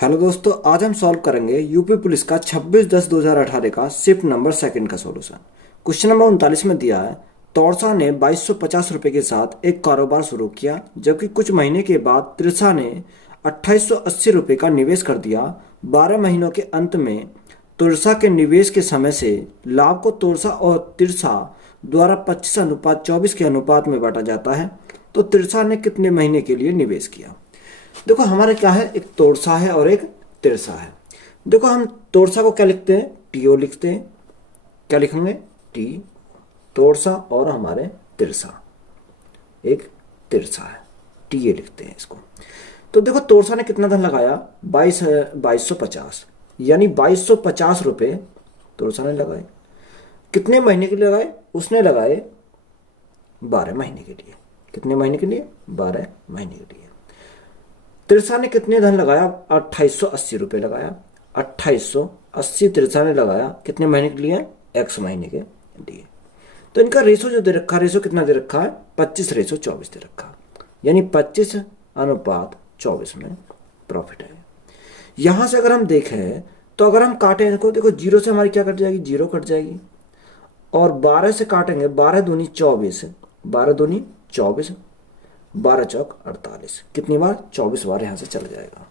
Hello दोस्तों, आज हम सॉल्व करेंगे यूपी पुलिस का 26/10/2018 का शिफ्ट नंबर सेकंड का सॉल्यूशन। क्वेश्चन नंबर 39 में दिया है, तोरसा ने 2250 रुपये के साथ एक कारोबार शुरू किया, जबकि कुछ महीने के बाद तिरसा ने 2880 रुपये का निवेश कर दिया। 12 महीनों के अंत में तिरसा के निवेश के समय से लाभ को तोरसा और तिरसा द्वारा 25:24 के अनुपात में बांटा जाता है। तो तिरसा ने कितने महीने के लिए निवेश किया? देखो हमारे क्या है, एक तोरसा है और एक तिरसा है। देखो हम तोरसा को क्या लिखते हैं, टीओ लिखते हैं। क्या लिखेंगे? टी तोरसा, और हमारे तिरसा एक तिरसा है, टीए लिखते हैं इसको। तो देखो तोरसा ने कितना धन लगाया, 2250, यानी 2250 रुपये तोरसा ने लगाए। कितने महीने के लिए लगाए? उसने लगाए 12 महीने के लिए। कितने महीने के लिए? 12 महीने के लिए। तिरसा ने कितने धन लगाया? 2880 रुपये लगाया। 2880 तिरसा ने लगाया कितने महीने के लिए? एक्स महीने के लिए। तो इनका रेशो जो दे रखा है, रेशो कितना दे रखा है? 25:24 दे रखा, यानी 25:24 में प्रॉफिट है। यहां से अगर हम देखें तो अगर हम काटें, देखो जीरो से हमारी क्या कट जाएगी? जीरो कट जाएगी। और 12 से काटेंगे, 12 दूनी 24, 12 दूनी 24, 12 चौक 48। कितनी बार? 24 बार यहां से चला जाएगा।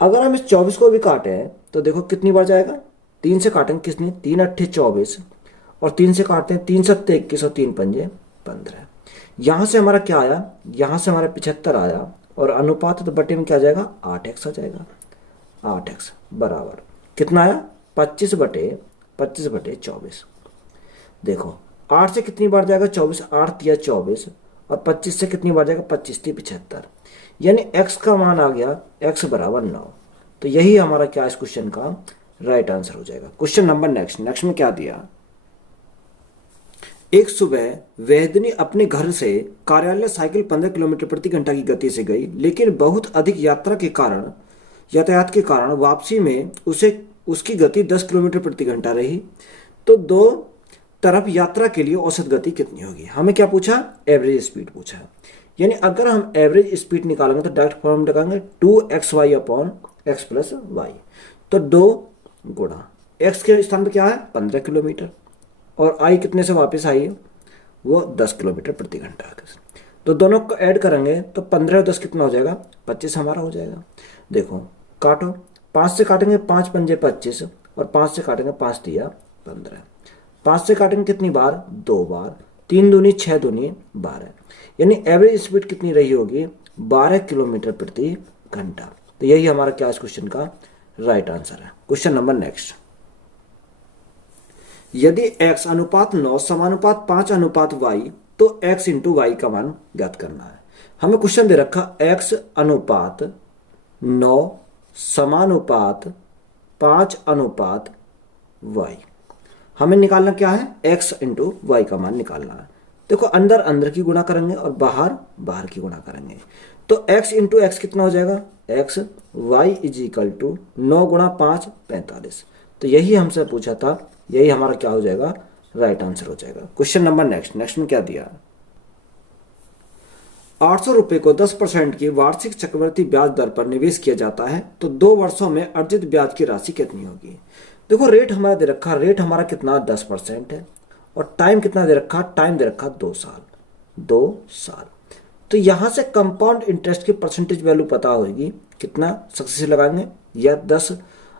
अगर हम इस 24 को भी काटें तो देखो कितनी बार जाएगा? 3 से काटेंगे, कितनी? 3 अट्ठे 24, और 3 से काटते हैं, 3 सत्ते 21 और 3 पंजे 15। यहां से हमारा क्या आया? यहां से हमारा 75 आया, और अनुपात तो बटे में क्या जाएगा? 8x आ जाएगा। 8x बराबर कितना आया? 25/24। देखो 8 से कितनी बार जाएगा? 24, 8 दिया 24, और 25 से कितनी बार जाएगा? 25 थी 75, यानी x का मान आ गया x बराबर 9। तो यही हमारा क्या इस क्वेश्चन का राइट आंसर हो जाएगा। क्वेश्चन नंबर नेक्स्ट में क्या दिया? एक सुबह वेदनी अपने घर से कार्यालय साइकिल 15 किलोमीटर प्रति घंटा की गति से गई, लेकिन बहुत अधिक यातायात के कारण वापसी में उसकी गति 10 किलोमीटर प्रति घंटा रही। तो दो तरफ यात्रा के लिए औसत गति कितनी होगी? हमें क्या पूछा? एवरेज स्पीड पूछा। यानी अगर हम एवरेज स्पीड निकालेंगे तो डायरेक्ट फॉर्म लगाएंगे 2xy upon x plus Y. तो 2 गुणा x के स्थान पर क्या है? 15 किलोमीटर, और i कितने से वापस आई है? वो 10 किलोमीटर प्रति घंटा। तो दोनों को ऐड करेंगे तो 15 और 10 कितना हो जाएगा? 25 हमारा हो जाएगा। देखो काटो, 5 से काटेंगे 5 पंजे 25, और 5 से काटेंगे 5 दिया 15। 5 से काटेंगे कितनी बार? 2 बार। 3 दूनी 6 दूनी 12, यानी एवरेज स्पीड कितनी रही होगी? 12 किलोमीटर प्रति घंटा। तो यही हमारा क्या इस क्वेश्चन का राइट आंसर है। क्वेश्चन नंबर नेक्स्ट, यदि x अनुपात 9 समानुपात 5:y, तो x इंटू वाई का मान ज्ञात करना है। हमें क्वेश्चन दे रखा x अनुपात 9 समानुपात 5:y। हमें निकालना क्या है? x इंटू वाई का मान निकालना है। देखो अंदर अंदर की गुणा करेंगे और बाहर बाहर की गुणा करेंगे, तो x इंटू एक्स कितना हो जाएगा? x y is equal to 9 गुणा 5 45। तो यही हमसे पूछा था, यही हमारा क्या हो जाएगा? राइट आंसर हो जाएगा। क्वेश्चन नंबर नेक्स्ट में क्या दिया? 800 रुपये को 10% की वार्षिक चक्रवृद्धि ब्याज दर पर निवेश किया जाता है, तो 2 वर्षों में अर्जित ब्याज की राशि कितनी होगी? देखो रेट हमारा दे रखा, रेट हमारा कितना? 10% है, और टाइम कितना दे रखा? टाइम दे रखा 2 साल। 2 साल। तो यहां से कंपाउंड इंटरेस्ट की परसेंटेज वैल्यू पता होगी, कितना सक्सेस लगाएंगे? या 10,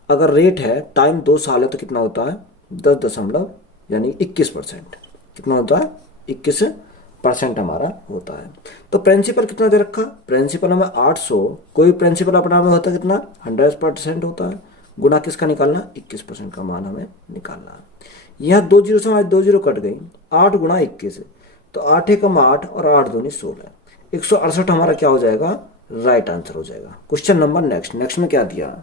अगर रेट है, टाइम 2 साल है, तो कितना होता है? 10 दशमलव यानी 21%। कितना होता है? 21% हमारा होता है। तो प्रिंसिपल कितना दे रखा? प्रिंसिपल हमें 800, कोई प्रिंसिपल अपना में होता है कितना? 100% होता है। गुना किसका निकालना? 21% का मान हमें निकालना है। यहाँ 2 जीरो से हमारे 2 जीरो कट गई, 8 गुणा 21, तो 8 एकम 8 और 8 दूनी 16, 168 हमारा क्या हो जाएगा? राइट आंसर हो जाएगा। क्वेश्चन नंबर नेक्स्ट में क्या दिया?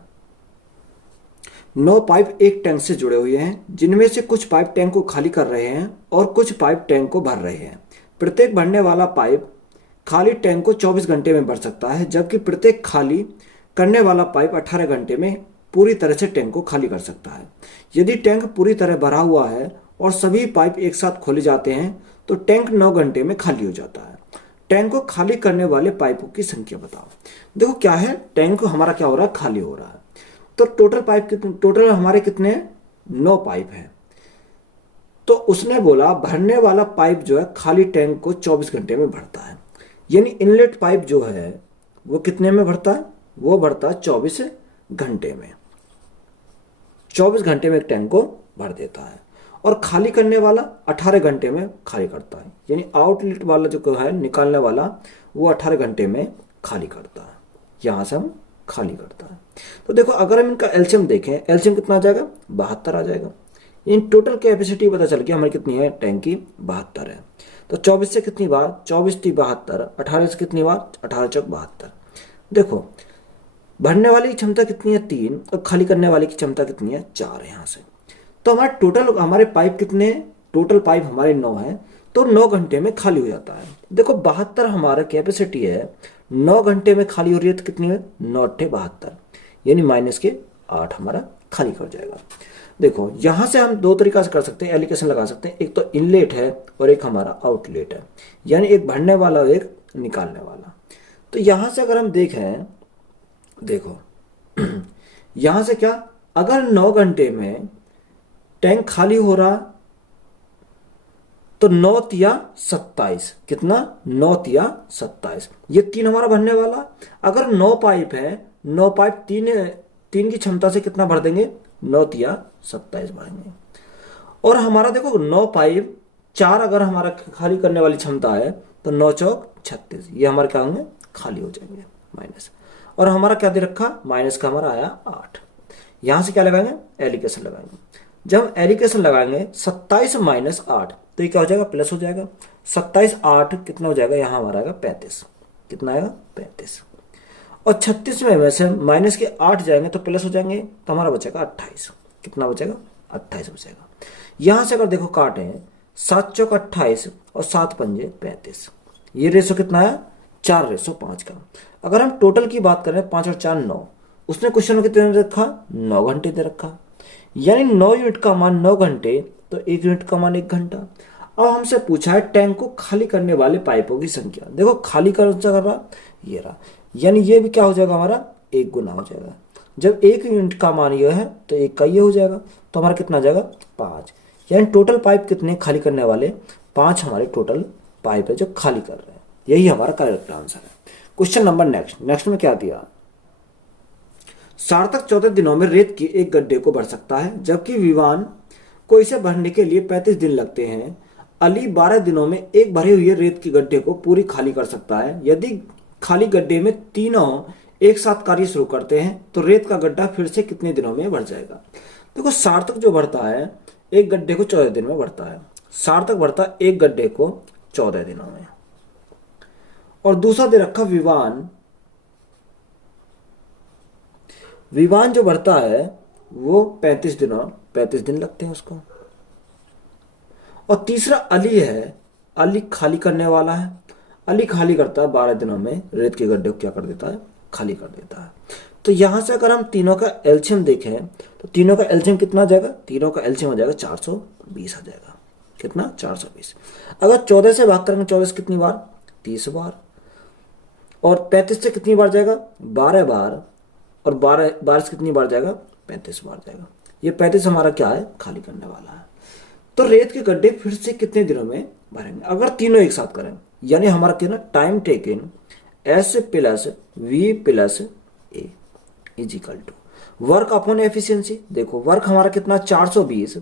9 पाइप एक टैंक से जुड़े हुए हैं, जिनमें से कुछ पाइप टैंक को खाली कर रहे हैं और कुछ पाइप टैंक को भर रहे हैं। प्रत्येक भरने वाला पाइप खाली टैंक को 24 घंटे में भर सकता है, जबकि प्रत्येक खाली करने वाला पाइप 18 घंटे में पूरी तरह से टैंक को खाली कर सकता है। यदि टैंक पूरी तरह भरा हुआ है और सभी पाइप एक साथ खोले जाते हैं, तो टैंक 9 घंटे में खाली हो जाता है। टैंक को खाली करने वाले पाइपों की संख्या बताओ। देखो क्या है, टैंक हमारा क्या हो रहा है? खाली हो रहा है। तो टोटल पाइप कितने, टोटल हमारे कितने हैं, 9 पाइप हैं। तो उसने बोला भरने वाला पाइप जो है खाली टैंक को 24 घंटे में भरता है। यानी इनलेट पाइप जो है वो कितने में भरता है, वो भरता है 24 घंटे में। 24 घंटे में एक टैंक को भर देता है। और खाली करने वाला 18 घंटे में खाली करता है। यानी आउटलेट वाला जो है निकालने वाला वो 18 घंटे में खाली करता है, यहां से हम खाली करता है। तो देखो अगर हम इनका एलसीएम देखें, एलसीएम कितना आ जाएगा, 72 आ जाएगा। इन टोटल कैपेसिटी पता चल गया हमारी कितनी है, टैंक की 72 है। तो 24 से कितनी बार, 24 × 72, 18 से कितनी बार, 18 × 72। देखो भरने वाली की क्षमता कितनी है, 3, और खाली करने वाली की क्षमता कितनी है, 4 है यहाँ से। तो हमारे टोटल हमारे पाइप कितने हैं, टोटल पाइप हमारे 9 है, तो 9 घंटे में खाली हो जाता है। देखो 72 हमारा कैपेसिटी है, 9 घंटे में खाली हो रही है, तो कितनी है, 9 × 72, यानी -8 हमारा खाली कर जाएगा। देखो यहां से हम 2 तरीका से कर सकते हैं, एलिकेशन लगा सकते हैं। एक तो इनलेट है और एक हमारा आउटलेट है, यानी एक भरने वाला और एक निकालने वाला। तो यहां से अगर हम देखें, देखो यहां से क्या, अगर 9 घंटे में टैंक खाली हो रहा तो 9 × 27, कितना, 9 × 27, ये 3 हमारा भरने वाला। अगर 9 पाइप है, 9 पाइप 3 की क्षमता से कितना भर देंगे, 9 × 27 भरेंगे। और हमारा देखो 9 पाइप 4 अगर हमारा खाली करने वाली क्षमता है, तो 9 × 4 = 36, ये हमारे क्या होंगे, खाली हो जाएंगे, माइनस। और हमारा क्या दे रखा, माइनस का हमारा आया 8। यहां से क्या लगाएंगे, एलिकेशन लगाएंगे। जब हम एलिकेशन लगाएंगे 27 - 8, तो ये क्या हो जाएगा, प्लस हो जाएगा। 27 8 कितना हो जाएगा, यहां हमारा आएगा 35, कितना आएगा, 35। और 36 में से माइनस के 8 जाएंगे तो प्लस हो जाएंगे, तो हमारा बचेगा 28, कितना बचेगा, 28 बचेगा। यहां से अगर देखो काटे, 7 × 4 = 28 और 7 × 5 = 35, ये रेशो कितना है, 4:5 का। अगर हम टोटल की बात करें, 5 और 4 9, उसने क्वेश्चन में कितने दे रखा, 9 घंटे दे रखा। यानी 9 यूनिट का मान 9 घंटे, तो 1 यूनिट का मान 1 घंटा। अब हमसे पूछा है टैंक को खाली करने वाले पाइपों की संख्या। देखो खाली कर रहा, ये रहा, यानी ये भी क्या हो जाएगा हमारा, 1 गुना हो जाएगा। जब 1 यूनिट का मान ये है तो 1 का ये हो जाएगा, तो हमारा कितना आ जाएगा, 5। यानी टोटल पाइप कितने खाली करने वाले, 5 हमारे टोटल पाइप है जो खाली कर रहे हैं। यही हमारा करेक्ट आंसर है। क्वेश्चन नंबर नेक्स्ट में क्या दिया, सार्थक 14 दिनों में रेत की एक गड्ढे को भर सकता है, जबकि विवान को इसे भरने के लिए 35 दिन लगते हैं। अली 12 दिनों में एक भरे हुए रेत की गड्ढे को पूरी खाली कर सकता है। यदि खाली गड्ढे में तीनों एक साथ कार्य शुरू करते हैं तो रेत का गड्ढा फिर से कितने दिनों में भर जाएगा। देखो सार्थक जो भरता है एक गड्ढे को 14 दिन में भरता है, सार्थक भरता है एक गड्ढे को 14 दिनों में। और दूसरा दे रखा विवान, विवान जो भरता है वो 35 दिन लगते हैं उसको। और तीसरा अली है, अली खाली करने वाला है, अली खाली करता है 12 दिनों में रेत के गड्ढे को क्या कर देता है, खाली कर देता है। तो यहां से अगर हम तीनों का एलसीएम देखें तो तीनों का एलसीएम कितना आ जाएगा, तीनों का एलसीएम हो जाएगा 420 आ जाएगा, कितना, 420। अगर 14 से भाग करेंगे, 14 से कितनी बार, 30 बार। और 35 से कितनी बार जाएगा, 12 बार। और 12 से कितनी बार जाएगा, 35 बार जाएगा। ये 35 हमारा क्या है, खाली करने वाला है। तो रेत के गड्ढे फिर से कितने दिनों में भरेंगे, अगर तीनों एक साथ करें, यानी हमारा क्या, time taken S + V + A = work upon efficiency. देखो वर्क हमारा कितना, 420,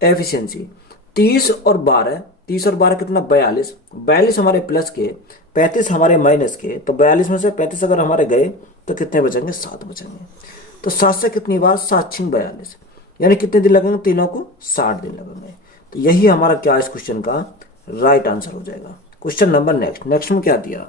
एफिशिएंसी 30 और 12, 30 और 12 कितना, 42, 42 हमारे प्लस के, 35 हमारे माइनस के। तो 42 में से 35 अगर हमारे गए तो कितने बचेंगे, 7 बचेंगे। तो 7 से कितनी बार, 7 × 6 = 42, यानी कितने दिन लगेंगे, तीनों को 60 दिन लगेंगे। तो यही हमारा क्या, इस क्वेश्चन का राइट आंसर हो जाएगा। क्वेश्चन नंबर नेक्स्ट में क्या दिया,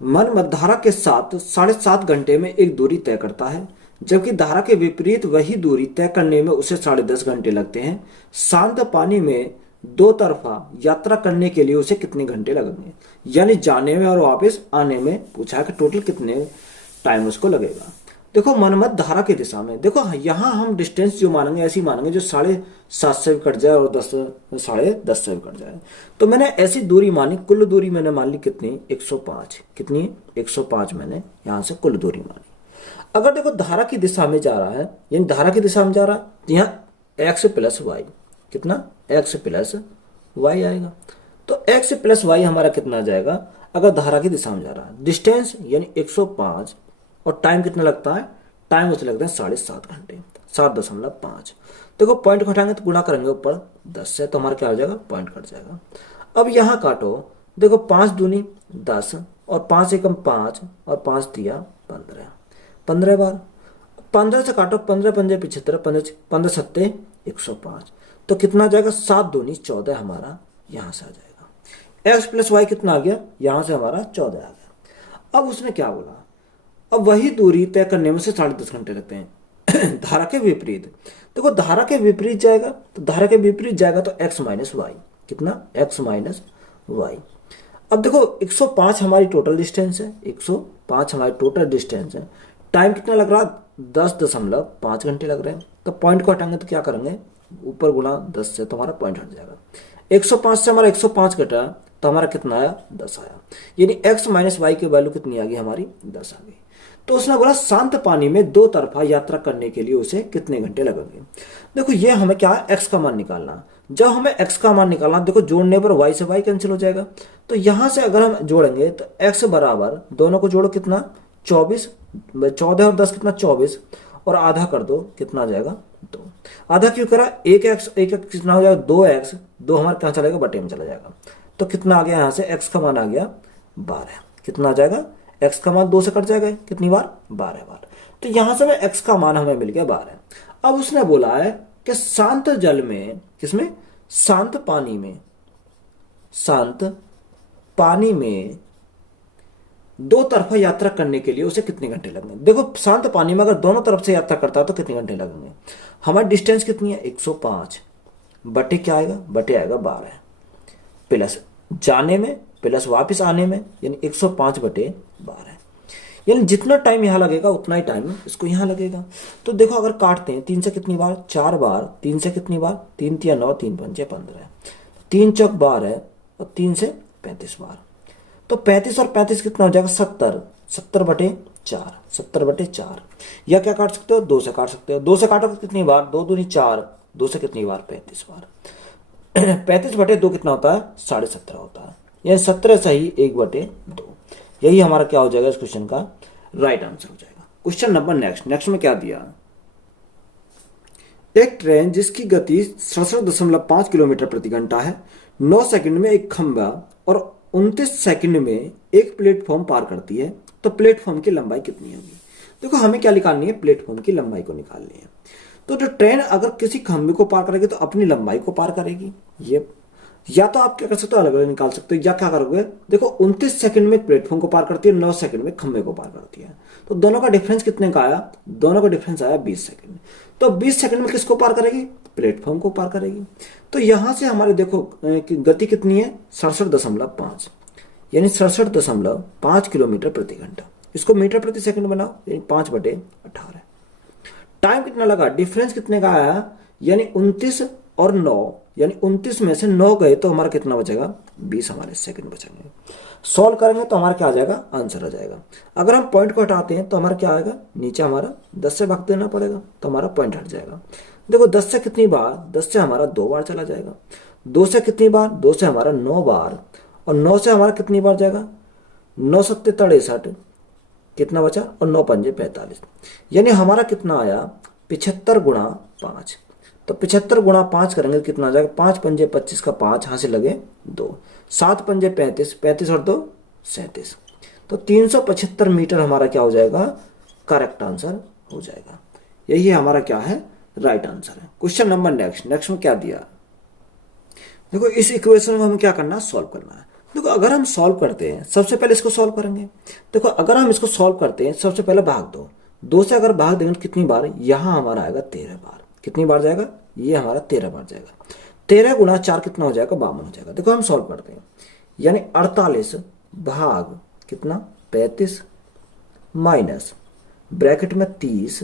मन मध्यधारा के साथ 7.5 घंटे में एक दूरी तय करता है, जबकि धारा के विपरीत वही दूरी तय करने में उसे 10.5 घंटे लगते हैं। शांत पानी में 2 तरफा यात्रा करने के लिए उसे कितने घंटे लगेंगे, यानी जाने में और वापस आने में पूछा है कि टोटल कितने टाइम उसको लगेगा। देखो मनमत धारा की दिशा में, देखो यहां हम डिस्टेंस जो मानेंगे ऐसी मानेंगे जो 7.5 से भी कट जाए और 10.5 से भी कट जाए। तो मैंने ऐसी दूरी मानी, कुल दूरी मैंने मान ली कितनी, 105, कितनी, 105 मैंने यहां से कुल दूरी मानी। अगर देखो धारा की दिशा में जा रहा है, यानी धारा की दिशा में जा रहा है, तो यहाँ एक्स प्लस वाई, कितना, एक्स प्लस वाई आएगा। तो एक्स प्लस वाई हमारा कितना आ जाएगा अगर धारा की दिशा में जा रहा है। डिस्टेंस यानी 105, और टाइम कितना लगता है, टाइम उसे लगता है 7.5 घंटे, 7.5। देखो पॉइंट को हटाएंगे तो गुणा करेंगे ऊपर 10 से, तो हमारा क्या हो जाएगा, पॉइंट कट जाएगा। अब यहाँ काटो, देखो 5 दूनी 10, और 5 एकम 5, और 5 दिया 15, 15 बार। 15 से काटो, 15 पंजे 75, 15 सत्ते 105, तो कितना आ जाएगा, 7 दूनी 14 हमारा यहाँ से आ जाएगा। एक्स प्लस वाई कितना आ गया, यहाँ से हमारा 14 आ गया। अब उसने क्या बोला, अब वही दूरी तय करने में से 10.5 घंटे लगते हैं। धारा के विपरीत, देखो धारा के विपरीत जाएगा, तो धारा के विपरीत जाएगा तो एक्स माइनस वाई, कितना, एक्स माइनस वाई। अब देखो 105 हमारी टोटल डिस्टेंस है, 105 हमारी टोटल डिस्टेंस है। टाइम कितना लग रहा है, 10.5 घंटे लग रहे हैं। तो पॉइंट को हटाएंगे तो क्या करेंगे, ऊपर गुणा 10 से, तो हमारा पॉइंट हट जाएगा। 105 से हमारा 105 घटा, तो हमारा कितना आया, 10 आया। यानी एक्स माइनस वाई की वैल्यू कितनी आ गई हमारी, 10 आ गई। तो उसने बोला शांत पानी में दो तरफा यात्रा करने के लिए उसे कितने घंटे लगेंगे। देखो ये हमें क्या है, एक्स का मान निकालना। जब हमें एक्स का मान निकालना, देखो जोड़ने पर वाई से वाई कैंसिल हो जाएगा, तो यहां से अगर हम जोड़ेंगे तो एक्स बराबर, दोनों को जोड़ो कितना, 24, 14 और 10 कितना, 24, और आधा कर दो, कितना आ जाएगा, 2। आधा क्यों करा, एक एक्स कितना हो जाएगा, 2x, 2 हमारे कहाँ चला जाएगा, बटे में चला जाएगा। तो कितना आ गया, यहाँ से एक्स का मान आ गया 12, कितना आ जाएगा, एक्स का मान 2 से कट जाएगा, कितनी बार, 12 बार। तो यहां से में एक्स का मान हमें मिल गया 12। अब उसने बोला है कि शांत जल में, किसमें, शांत पानी में, शांत पानी में दो तरफा यात्रा करने के लिए उसे कितने घंटे लगेंगे। देखो शांत पानी में अगर दोनों तरफ से यात्रा करता है तो कितने घंटे लगेंगे। हमारी डिस्टेंस कितनी है, 105, बटे क्या आएगा, बटे आएगा 12, प्लस जाने में प्लस वापस आने में, यानी 105 बटे 12, यानी जितना टाइम यहाँ लगेगा उतना ही टाइम इसको यहाँ लगेगा। तो देखो अगर काटते हैं, 3 से कितनी बार, 4 बार, 3 से कितनी बार, 3 तिया 9, 3 पंजे 15, 3 चौक 12, और 3 से 35 बार। तो 35 और 35 कितना हो जाएगा, 70, 70 बटे 4, 70 बटे 4। या क्या काट सकते हो, 2 से काट सकते हो, 2 से काटो कितनी बार, 2 दूनी 4, 2 से कितनी बार, 35 बार। 35 बटे 2 कितना होता है, 17.5 होता है, यानी 17 सही 1/2। यही हमारा क्या हो जाएगा, इस क्वेश्चन का राइट आंसर हो जाएगा। क्वेश्चन नंबर नेक्स्ट में क्या दिया, एक ट्रेन जिसकी गति 67.5 किलोमीटर प्रति घंटा है, 9 सेकंड में एक खंभा और 29 सेकंड में एक प्लेटफॉर्म पार करती है, तो प्लेटफॉर्म की लंबाई कितनी होगी। देखो हमें क्या निकालनी है, प्लेटफॉर्म की लंबाई को निकालनी है। तो जो ट्रेन अगर किसी खंभे को पार करेगी तो अपनी लंबाई को पार करेगी। ये या तो आप क्या कर सकते हो, अलग अलग निकाल सकते हो, या क्या करोगे, देखो 29 सेकंड में प्लेटफॉर्म को पार करती है, 9 सेकंड में खंभे को पार करती है, तो दोनों का डिफरेंस कितने का आया, दोनों का डिफरेंस आया 20 सेकंड। तो 20 सेकंड में किसको पार करेगी, प्लेटफॉर्म को पार करेगी। तो यहां से हमारे देखो गति कितनी है, 67.5, यानी 67.5 किलोमीटर प्रति घंटा। इसको मीटर प्रति सेकंड बनाओ, यानी 5/18। टाइम कितना लगा, डिफरेंस कितने का आया, यानी 29 और 9, यानी 29 में से 9 गए तो हमारा कितना बचेगा, 20 हमारे सेकंड बचेंगे। सॉल्व करेंगे तो हमारा क्या आ जाएगा, आंसर आ जाएगा। अगर हम पॉइंट को हटाते हैं तो हमारा क्या आएगा, नीचे हमारा 10 से भाग देना पड़ेगा, तो हमारा पॉइंट हट जाएगा। देखो 10 से कितनी बार, 10 से हमारा 2 बार चला जाएगा, 2 से कितनी बार, 2 से हमारा 9 बार, और 9 से हमारा कितनी बार जाएगा, 9 सत्ते 63, कितना बचा, और 9 पंजे 45, यानी हमारा कितना आया, 75 गुणा 5। तो 75 गुणा 5 करेंगे कितना आ जाएगा, 5 पंजे 25 का 5 यहाँ से लगे 2, 7 पंजे 35, 35 और 2 37, तो 375 मीटर हमारा क्या हो जाएगा, करेक्ट आंसर हो जाएगा। यही हमारा क्या है, राइट आंसर है। क्वेश्चन नंबर नेक्स्ट में क्या दिया, देखो इस इक्वेशन में हमें क्या करना है, सॉल्व करना है। देखो अगर हम सॉल्व करते हैं, सबसे पहले इसको सॉल्व करेंगे। देखो अगर हम इसको सॉल्व करते हैं, सबसे पहले भाग दो, 2 से अगर भाग देंगे कितनी बार, यहां हमारा आएगा 13 बार। कितनी बार जाएगा, ये हमारा 13 बार जाएगा। 13 गुणा 4 कितना हो जाएगा, 52 हो जाएगा। देखो हम सॉल्व करते हैं, यानी 48 भाग कितना, 35 माइनस ब्रैकेट में 30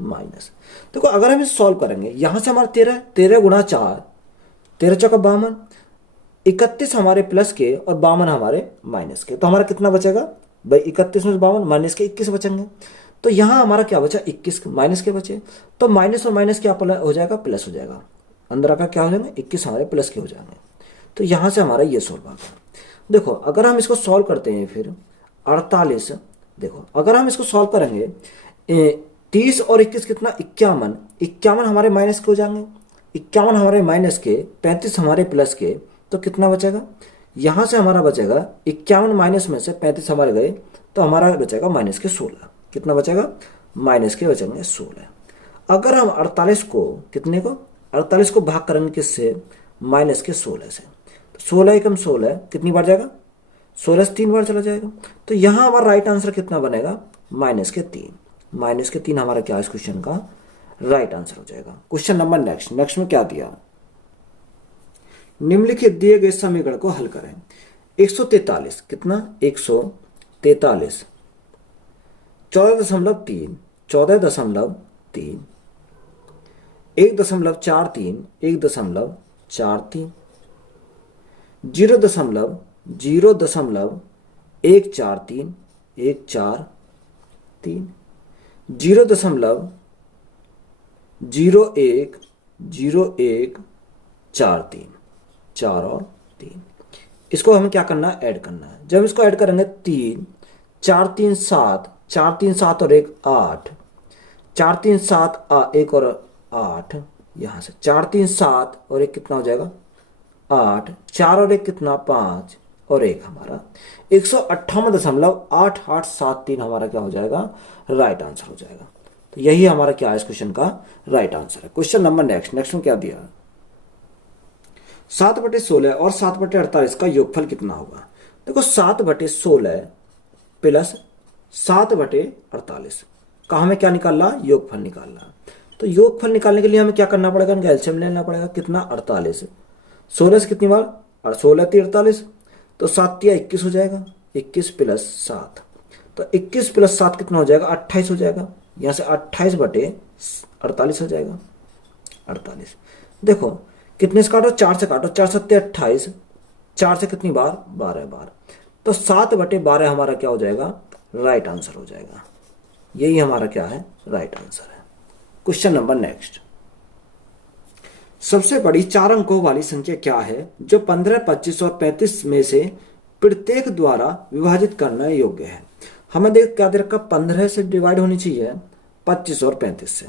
माइनस। देखो अगर हम इसे सॉल्व करेंगे, यहां से हमारा 13 गुणा 4, 13 चौका 52, 31 हमारे प्लस के और 52 हमारे माइनस के, तो हमारा कितना बचेगा भाई, 31 में 52 माइनस के 21 बचेंगे। तो यहाँ हमारा क्या बचा, 21 माइनस के बचे, तो माइनस और माइनस क्या हो जाएगा, प्लस हो जाएगा, अंदर आकर क्या हो जाएंगे, 21 हमारे प्लस के हो जाएंगे। तो यहाँ से हमारा ये सॉल्व आ गया। देखो अगर हम इसको सॉल्व करते हैं फिर 48, देखो अगर हम इसको सॉल्व करेंगे 30 और 21 कितना, 51, 51 हमारे माइनस के हो जाएंगे, 51 हमारे माइनस के, 35 हमारे प्लस के, तो कितना बचेगा, यहाँ से हमारा बचेगा 51 माइनस में से 35 हमारे गए, तो हमारा बचेगा माइनस के 16, कितना बचेगा, माइनस के बचेंगे 16। अगर हम 48 को कितने को, 48 को भाग करेंगे किससे, माइनस के 16 से, तो 16 एकम 16 कितनी बार जाएगा, 16 से 3 बार चला जाएगा। तो यहाँ हमारा राइट आंसर कितना बनेगा, माइनस के 3, माइनस के 3 हमारा क्या इस क्वेश्चन का राइट आंसर हो जाएगा। क्वेश्चन नंबर नेक्स्ट में क्या दिया, निम्नलिखित दिए गए समीकरण को हल करें। 143 कितना, 143, 14.3, 14.3, 1.43, 1.43, 0.0.143, 143, 0.01, 0143, 4 और 3। इसको हमें क्या करना है, ऐड करना है। जब इसको ऐड करेंगे 3, 4 3 7, 4 3 7 और 1 8, 4 3 7 1 और 8, यहाँ से 4 3 7 और 1 कितना हो जाएगा 8, 4 और 1 कितना 5 और 1 हमारा 158.8873 हमारा क्या हो जाएगा, राइट आंसर हो जाएगा। तो यही हमारा क्या है इस क्वेश्चन का राइट आंसर है। क्वेश्चन नंबर नेक्स्ट में क्या दिया, 7/16 और 7/48 का योगफल कितना होगा। देखो 7/16 प्लस 7/48 का हमें क्या निकालना, योगफल निकालना। तो योगफल निकालने के लिए हमें क्या करना पड़ेगा, इनका एलसीएम लेना पड़ेगा। कितना, 48, 16 से कितनी बार, और 16 × 48, तो 7 × 21 हो जाएगा, 21 प्लस 7, तो 21 प्लस 7 कितना हो जाएगा, 28 हो जाएगा। यहाँ से 28/48 हो जाएगा, 48। देखो कितने से काटो, 4 से काटो, 4 7 28, 4 से कितनी बार, 12 बार, तो 7/12 हमारा क्या हो जाएगा, राइट आंसर हो जाएगा। यही हमारा क्या है, राइट आंसर है। क्वेश्चन नंबर नेक्स्ट, सबसे बड़ी 4 अंकों वाली संख्या क्या है जो 15, 25 और 35 में से प्रत्येक द्वारा विभाजित करना योग्य है। हमें देख क्या दे रखा, 15 से डिवाइड होनी चाहिए 25 और 35 से,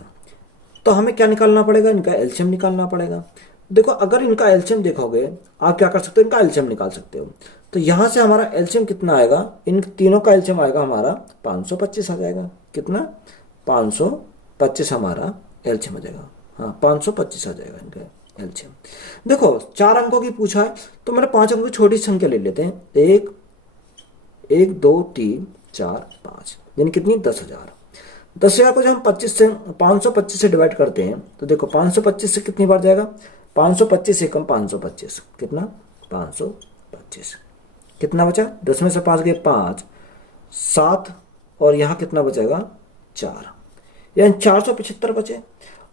तो हमें क्या निकालना पड़ेगा, इनका एलसीएम निकालना पड़ेगा। देखो अगर इनका एलसीएम देखोगे, आप क्या कर सकते हो, इनका एलसीएम निकाल सकते हो। तो यहां से हमारा एलसीएम कितना आएगा, इन तीनों का एलसीएम आएगा हमारा 525 आ जाएगा। कितना, 525 हमारा एलसीएम आ जाएगा। हाँ 525 आ जाएगा इनका एलसीएम। देखो 4 अंकों की पूछा है तो मैंने 5 अंकों की छोटी संख्या ले लेते हैं, 1 1 2 3 4 5, यानी कितनी, 10,000। 10,000 को जब हम 525 से डिवाइड करते हैं तो देखो 525 से कितनी बार जाएगा, 525 से कम 525, कितना, 525। कितना बचा, 10 में से 5 गए 5, 7 और यहाँ कितना बचेगा 4, यानी 475 बचे।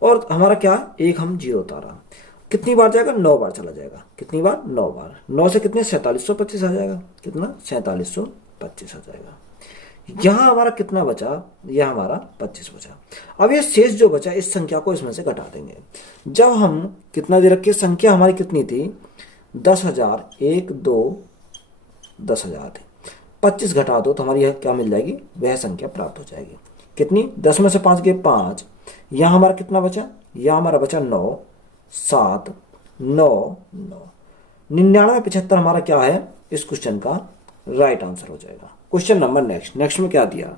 और हमारा क्या, एक हम 0 उतारा, कितनी बार जाएगा, 9 बार चला जाएगा। कितनी बार, 9 बार। 9 से कितने, 4725 आ जाएगा। कितना, 4725 आ जाएगा। यहाँ हमारा कितना बचा, यह हमारा 25 बचा। अब ये शेष जो बचा इस संख्या को इसमें से घटा देंगे। जब हम कितना दे रखे, संख्या हमारी कितनी थी, 10,000, 1 2 10,000 थी, 25 घटा दो तो हमारी यह क्या मिल जाएगी, वह संख्या प्राप्त हो जाएगी। कितनी, 10 में से 5 गए 5, यहाँ हमारा कितना बचा, यहाँ हमारा बचा 9 7 9 9, 9975 हमारा क्या है इस क्वेश्चन का राइट आंसर हो जाएगा। क्वेश्चन नंबर नेक्स्ट में क्या दिया,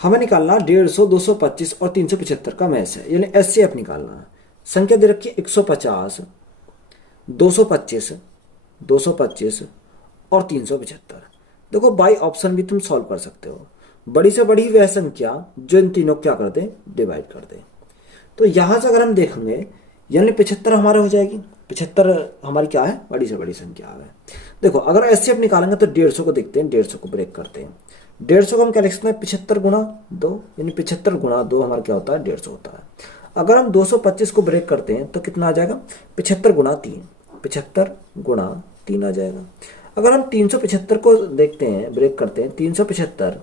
हमें निकालना 150, 225 और 375 का मैच है, यानी एचसीएफ निकालना है। संख्या दे रखी है 150, 225, 225 और 375। देखो बाई ऑप्शन भी तुम सॉल्व कर सकते हो। बड़ी से बड़ी वह संख्या जो इन तीनों क्या कर दे, डिवाइड कर दे। तो यहां से अगर हम देखेंगे यानी 75 हमारे हो जाएगी। 75 हमारी क्या है, बड़ी से बड़ी संख्या है। देखो अगर एचसीएफ निकालेंगे तो 150 को देखते हैं, 150 को ब्रेक करते हैं। 150 को हम क्या लिख सकते हैं, 75 गुणा 2, यानी 75 गुणा 2 हमारा क्या होता है, 150 होता है। अगर हम 225 को ब्रेक करते हैं तो कितना आ जाएगा, 75 गुणा 3, 75 गुणा 3 आ जाएगा। अगर हम 375 को देखते हैं, ब्रेक करते हैं, 375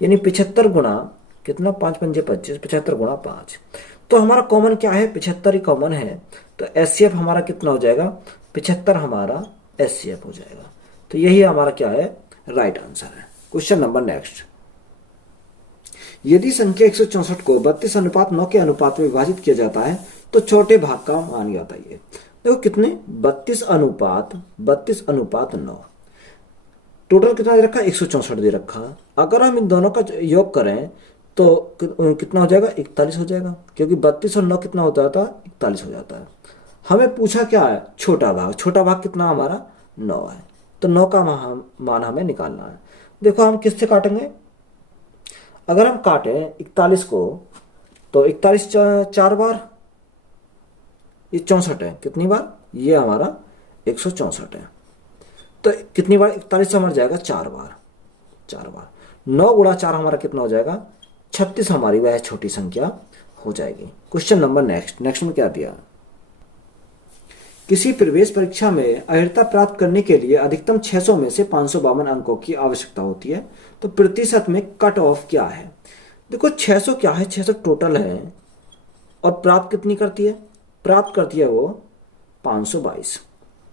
यानी 75 गुणा कितना, 5 पंजे 25, 75 गुणा 5। तो हमारा कॉमन क्या है, 75 ही कॉमन है, तो एचसीएफ हमारा कितना हो जाएगा, 75 हमारा एचसीएफ हो जाएगा। तो यही हमारा क्या है, राइट आंसर है। क्वेश्चन नंबर नेक्स्ट, यदि संख्या 164 को 32:9 के अनुपात में विभाजित किया जाता है तो छोटे भाग का मान बताइए। देखो कितने, 32:9। टोटल कितना दे रखा है, 164 दे रखा है। अगर हम इन दोनों का योग करें तो कितना हो जाएगा, 41 हो जाएगा, क्योंकि 32 और 9 कितना होता था, 41 हो जाता है। हमें पूछा क्या है, छोटा भाग। छोटा भाग कितना हमारा, 9 है, तो 9 का मान हमें निकालना है। देखो हम किससे काटेंगे, अगर हम काटें 41 को तो 41 4 बार, ये 64 है, कितनी बार, ये हमारा 164 है। तो कितनी बार, 41 से मर जाएगा 4 बार, 4 बार। 9 गुणा 4 हमारा कितना हो जाएगा, 36 हमारी वह छोटी संख्या हो जाएगी। क्वेश्चन नंबर नेक्स्ट में क्या दिया, किसी प्रवेश परीक्षा में अर्हता प्राप्त करने के लिए अधिकतम 600 में से 552 अंकों की आवश्यकता होती है, तो प्रतिशत में कट ऑफ क्या है। देखो 600 क्या है, 600 टोटल है, और प्राप्त कितनी करती है, प्राप्त करती है वो 522,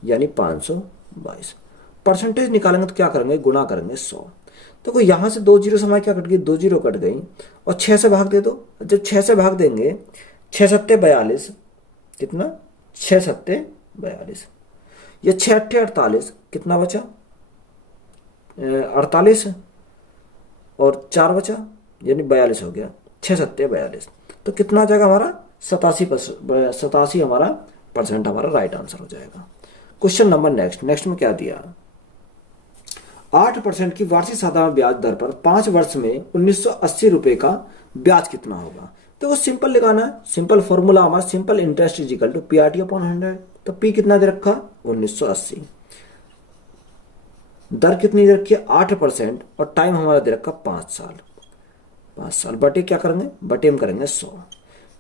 यानी 522। परसेंटेज निकालेंगे तो क्या करेंगे, गुना करेंगे 100। देखो यहां से 2 जीरो समय क्या कट गई, 2 जीरो कट गई, और 6 से भाग दे दो। जब 6 से भाग देंगे, 6 सत्ते 42, कितना, 6 सत्ते 42, ये 6 अट्ठे 48, कितना बचा, 48, और 4 बचा, यानी 42 हो गया, 6 सत्ते 42। तो कितना आ जाएगा हमारा, 87 हमारा परसेंट हमारा राइट आंसर हो जाएगा। क्वेश्चन नंबर नेक्स्ट में क्या दिया, 8% की वार्षिक साधारण ब्याज दर पर 5 वर्ष में 1980 रुपए का ब्याज कितना होगा। तो वो सिंपल लगाना है, सिंपल फॉर्मूला हमारा, simple interest is equal to PRT upon 100। तो P कितना दे रखा, 1980, दर कितनी दे रखी है 8%, और टाइम हमारा दे रखा 5 साल। 5 साल बटे क्या करेंगे, बटे हम करेंगे 100।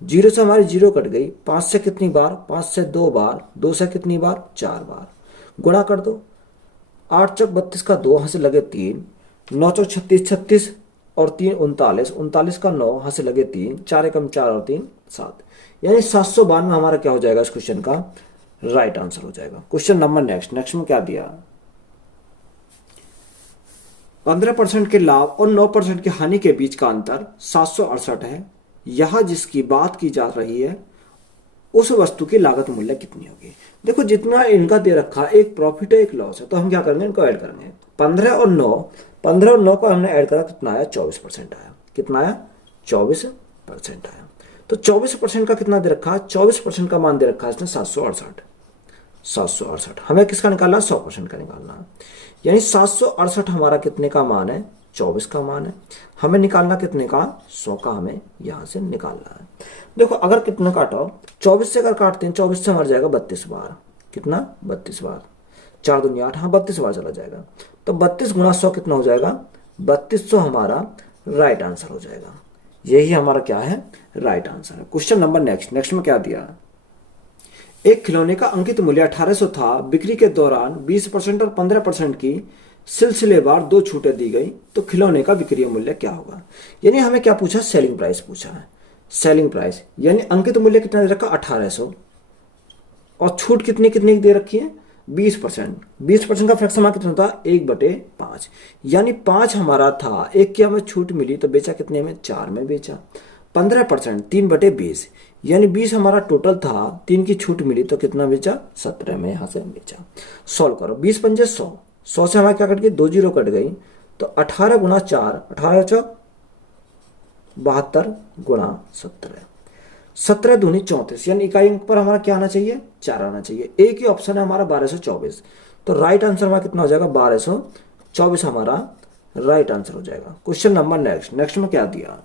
जीरो से हमारी जीरो कट गई, 5 से कितनी बार, 5 से 2 बार, 2 से कितनी बार, 4 बार, गुणा कर दो। 8 चौक 32 का 2, यहाँ से लगे 3, 9 चौक 36, 36 और 3 39, 39 का 9, यहाँ से लगे 3, 4 एकम 4 और 3 7, यानी 752 हमारा क्या हो जाएगा, इस क्वेश्चन का राइट आंसर हो जाएगा। क्वेश्चन नंबर नेक्स्ट में क्या दिया, 15% के लाभ और 9% की हानि के बीच का अंतर 768 है। यह जिसकी बात की जा रही है उस वस्तु की लागत मूल्य कितनी होगी। देखो जितना इनका दे रखा, एक प्रॉफिट है एक लॉस है, तो हम क्या करेंगे, इनको ऐड करेंगे। 15 और 9 को हमने ऐड करा, कितना आया, 24% आया। कितना आया, 24% आया। तो 24% का कितना दे रखा, 24% का मान दे रखा है इसने 768। हमें किसका निकालना है, 100% का निकालना है, यानी 768 हमारा कितने का मान है, 24 का मान है। हमें निकालना कितने का, 100 का हमें यहां से निकालना है। देखो अगर कितना काटो, 24 से अगर काटते हैं, 24 से मर जाएगा 32 बार, कितना, 32 बार, 4 दूनी 8, हाँ 32 बार चला जाएगा। तो 32 गुणा 100 कितना हो जाएगा, 3200 हमारा राइट आंसर हो जाएगा। यही हमारा क्या है, राइट आंसर है। क्वेश्चन नंबर नेक्स्ट में क्या दिया, एक खिलौने का अंकित मूल्य 1800 था, बिक्री के दौरान 20% और 15% की सिलसिलेवार 2 छूटें दी गई, तो खिलौने का विक्रय मूल्य क्या होगा। यानी हमें क्या पूछा, सेलिंग प्राइस पूछा है। सेलिंग प्राइस यानी अंकित मूल्य कितना दे रखा, 1800, और छूट कितनी कितनी दे रखी है, 20%। 20% का फ्रैक्शन कितना था, 1/5, यानी 5 हमारा था, 1 की हमें छूट मिली तो बेचा कितने में, 4 में बेचा। 15% 3/20, यानी 20 हमारा टोटल था, 3 की छूट मिली तो कितना बेचा, 17 में यहां से बेचा। सॉल्व करो, 20 पंजे 100, 100 से हमारे क्या कट गई, 2 जीरो कट गई, तो 18 गुणा 4, 18 चौक 72 गुणा 17, 17 दूनी 34, यानी इकाई अंक पर हमारा क्या आना चाहिए, 4 आना चाहिए। एक ही ऑप्शन है हमारा 1224, तो राइट आंसर हमारा कितना हो जाएगा, 1224 हमारा राइट आंसर हो जाएगा। क्वेश्चन नंबर नेक्स्ट में क्या दिया,